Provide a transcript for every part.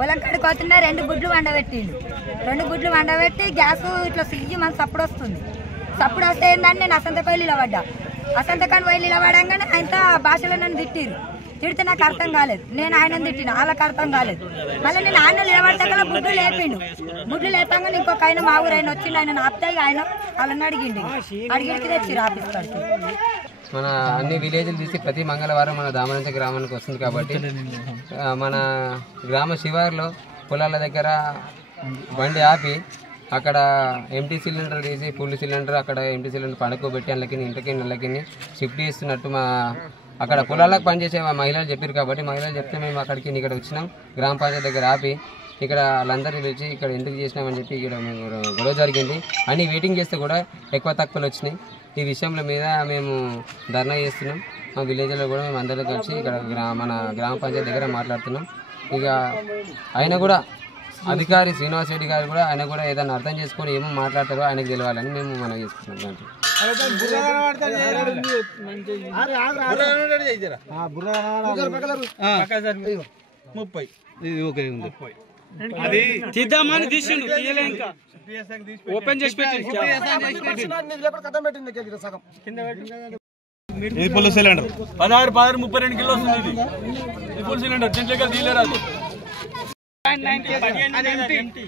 పొలం కాడికి పోతున్నా 2 గుడ్లు వండబెట్టిండు. 2 గుడ్లు వండబెట్టి గ్యాస్ ఇట్లా సిగ్గి మనకు సప్పుడు వస్తుంది. సప్పుడు వస్తే ఏంటంటే నేను అసంతకాయలు నిలబడ్డా. అసంతకాయలు పోయి నిలబడంగానే ఆయన భాషలో నన్ను తిట్టిరు. తిడితే నాకు అర్థం కాలేదు. నేను ఆయన తిట్టిన వాళ్ళకి అర్థం కాలేదు. మళ్ళీ నేను ఆయన నిలబడ్డా గుడ్లు లేపిండు. గుడ్లు లేపంగానే ఇంకొక ఆయన మా ఊరు ఆయన వచ్చిండు. ఆయన ఆపుతాయి ఆయన వాళ్ళని అడిగిండు. అడిగిడికి తెచ్చిరు ఆఫీస్ కాడికి. మన అన్ని విలేజ్లు తీసి ప్రతి మంగళవారం మన దామరంచ గ్రామానికి వస్తుంది కాబట్టి మన గ్రామ శివారులో పొలాల దగ్గర బండి ఆపి అక్కడ ఎంటీ సిలిండర్ తీసి ఫుల్ సిలిండర్ అక్కడ ఎంటీ సిలిండర్ పడుకోబెట్టి అందులోకి ఇంటికి నెలకి షిఫ్ట్ చేస్తున్నట్టు మా అక్కడ పొలాలకు పనిచేసే మహిళలు చెప్పారు కాబట్టి మహిళలు చెప్తే మేము అక్కడికి ఇక్కడ వచ్చినాం. గ్రామ పంచాయతీ దగ్గర ఆపి ఇక్కడ వాళ్ళందరినీ పిలిచి ఇక్కడ ఎందుకు చేసినామని చెప్పి ఇక్కడ మేము గొడవ జరిగింది. అన్ని వెయిటింగ్ చేస్తే కూడా ఎక్కువ తక్కువలు వచ్చినాయి. ఈ విషయంలో మీద మేము ధర్నా చేస్తున్నాం. మా విలేజ్లో కూడా మేము అందరూ కలిసి ఇక్కడ మన గ్రామ పంచాయతీ దగ్గర మాట్లాడుతున్నాం. ఇక ఆయన కూడా అధికారి శ్రీనివాస్ రెడ్డి గారు కూడా ఆయన కూడా ఏదైనా అర్థం చేసుకొని ఏమో మాట్లాడతారో ఆయనకు తెలియాలని మేము మనం చేసుకున్నాం. దాంట్లో తీద్దామని తీసిండు ఇంకా ఓపెన్ చేసి ఫుల్ సిలిండర్ 16 32 కిలో వస్తుంది. ఇది ఫుల్ సిలిండర్ దీంట్లో తీయలేరాదు.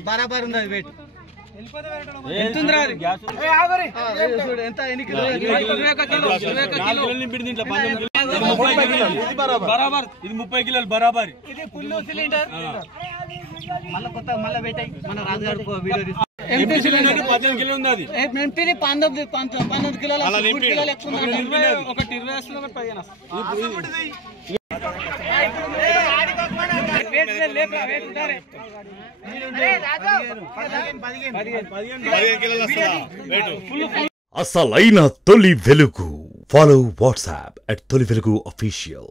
బరాబర్ ఉంది అది వెయిట్ బరాబర్ ఇది 30 కిలోలు బరాబర్. ఇది ఫుల్ సిలిండర్. మళ్ళీ కొత్త మళ్ళీ వెయిట్ మన రాజుగారు వీడియో ఎంటీ సిలిండర్ 15 కిలో ఉంది. అది ఎంపీది 19 కిలోలు ఒకటి 20 అసలైన తొలి వెలుగు. ఫాలో వాట్సాప్ @తొలి వెలుగు official.